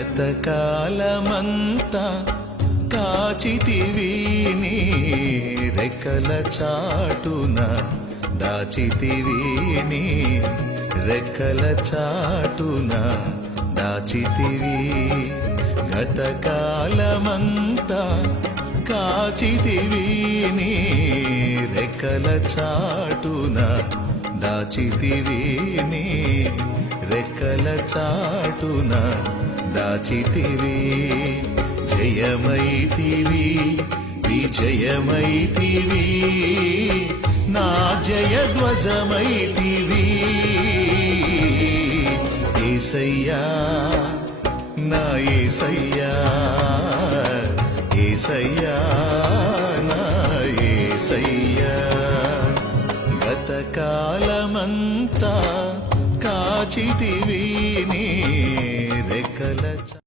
గతకాలమంతా కాచితివి నీ రెక్కల చాటున దాచితివి నీ రెక్కల చాటున దాచితివి గతకాలమంతా కాచితివి నీ రెక్కల చాటున దాచితివి నీ రెక్కల చాటున దాచితివి జయమైతివి విజయమైతివి నా జయధ్వజమైతివి యేసయ్యా నా యేసయ్యా యేసయ్యా నా యేసయ్యా గతకాలమంతా కాచితివి నీ రెక్కల